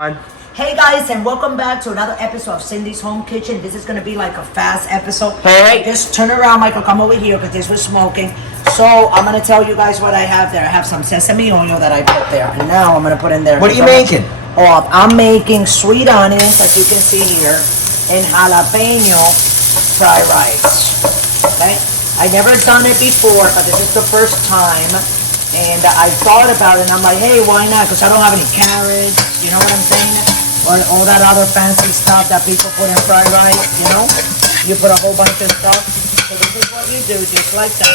Hey guys, and welcome back to another episode of Cindy's Home Kitchen. This is gonna be like a fast episode. Hey. Just turn around, Michael, come over here because this was smoking. So I'm gonna tell you guys what I have there. I have some sesame oil that I put there, and now I'm gonna put in there. What are you making? Oh, I'm making sweet onions, as you can see here, and jalapeno fried rice. Okay? I never done it before, but this is the first time. And I thought about it, and I'm like, hey, why not? Because I don't have any carrots, you know what I'm saying? Or all that other fancy stuff that people put in fried rice, you know? You put a whole bunch of stuff. So this is what you do, just like that.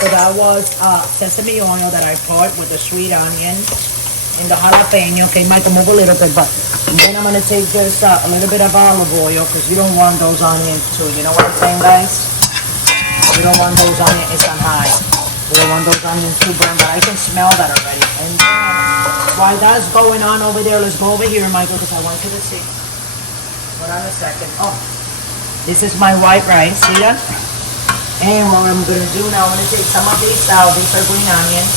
So that was sesame oil that I put with the sweet onion and the jalapeno. Okay, Michael, move a little bit, but then I'm going to take just a little bit of olive oil because you don't want those onions too. You know what I'm saying, guys? You don't want those onions, it's on high. We don't want those onions too burnt, but I can smell that already. And while that's going on over there, let's go over here, Michael, because I want you to see. Hold on a second. Oh, this is my white rice, see that? And what I'm going to do now, I'm going to take some of these out. These are green onions.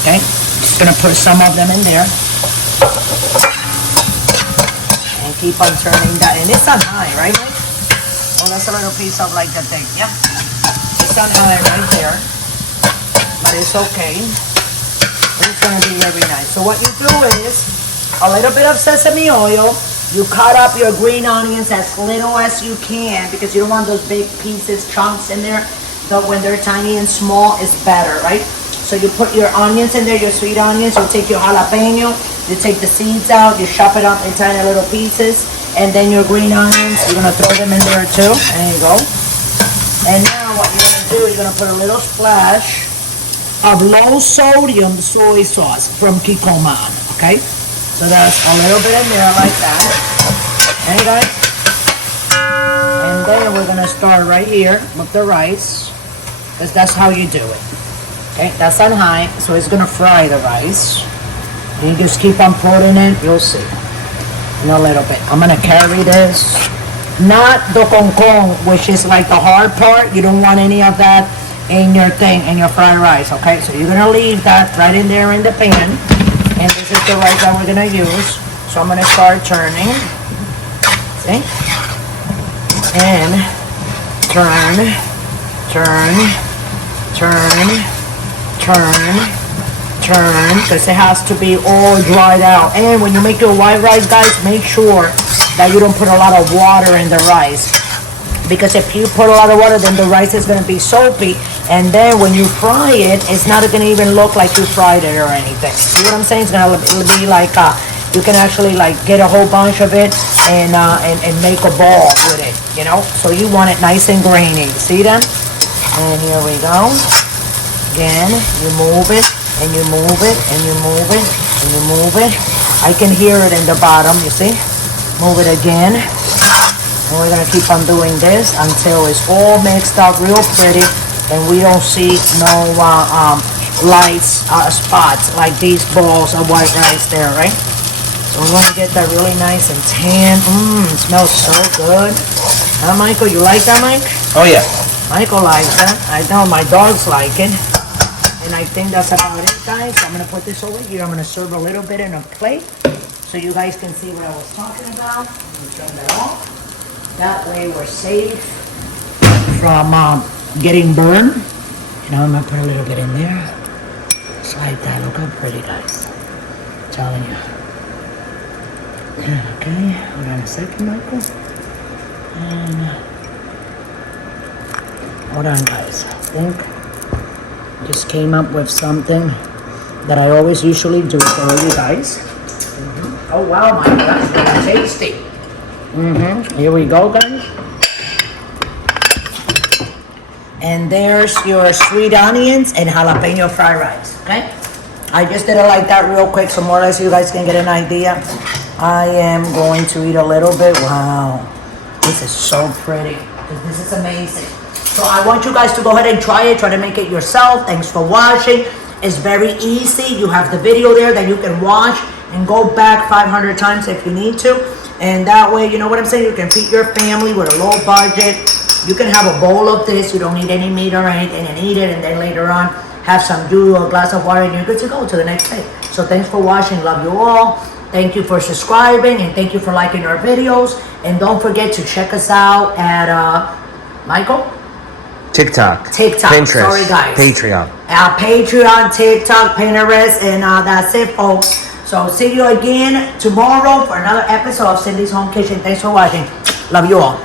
Okay? Just going to put some of them in there. And keep on turning that. And it's on high, right, Mike? Oh, that's a little piece of like the thing. Yeah. It's on high right there. But it's okay. It's gonna be very nice. So what you do is a little bit of sesame oil. You cut up your green onions as little as you can because you don't want those big pieces, chunks in there. Though when they're tiny and small, it's better, right? So you put your onions in there, your sweet onions. You take your jalapeno. You take the seeds out. You chop it up in tiny little pieces, and then your green onions. You're gonna throw them in there too. There you go. And now what you're gonna do? You're gonna put a little splash of low sodium soy sauce from Kikkoman, okay? So that's a little bit in there like that. Okay, guys? And then we're gonna start right here with the rice, because that's how you do it. Okay, that's on high, so it's gonna fry the rice. You just keep on putting it, you'll see. In a little bit. I'm gonna carry this. Not the concon, which is like the hard part. You don't want any of that in your thing, in your fried rice, okay? So you're gonna leave that right in there in the pan, and this is the rice that we're gonna use. So I'm gonna start turning, see? And turn, because it has to be all dried out. And when you make your white rice, guys, make sure that you don't put a lot of water in the rice. Because if you put a lot of water, then the rice is going to be soapy, and then when you fry it, it's not going to even look like you fried it or anything. See what I'm saying? It'll be like you can actually like get a whole bunch of it and make a ball with it, you know. So you want it nice and grainy. See them? And here we go. Again, you move it and you move it and you move it and you move it. I can hear it in the bottom. You see? Move it again. And we're gonna keep on doing this until it's all mixed up real pretty, and we don't see no light spots like these balls of white rice there, right? So we want to get that really nice and tan. It smells so good. Huh, Michael? You like that, Mike? Oh yeah. Michael likes that. I know my dogs like it. And I think that's about it, guys. I'm gonna put this over here. I'm gonna serve a little bit in a plate so you guys can see what I was talking about. Let me turn that off. That way we're safe from getting burned. And now I'm gonna put a little bit in there. Just like that. Look how pretty, guys. I'm telling you. Okay, hold on a second, Michael. And hold on, guys. I think I just came up with something that I always usually do for you guys. Oh wow, Michael, that's really tasty. Here we go, guys. And there's your sweet onions and jalapeno fried rice, okay? I just did it like that real quick so more or less you guys can get an idea. I am going to eat a little bit. Wow, this is so pretty. This is amazing. So I want you guys to go ahead and try it. Try to make it yourself. Thanks for watching. It's very easy. You have the video there that you can watch and go back 500 times if you need to. And that way, you know what I'm saying? You can feed your family with a low budget. You can have a bowl of this. You don't need any meat or anything and eat it. And then later on, have some juice or a glass of water and you're good to go to the next day. So thanks for watching. Love you all. Thank you for subscribing and thank you for liking our videos. And don't forget to check us out at Michael? TikTok, Pinterest. Sorry, guys. Patreon. Patreon, TikTok, Pinterest, and that's it, folks. So see you again tomorrow for another episode of Cindy's Home Kitchen. Thanks for watching. Love you all.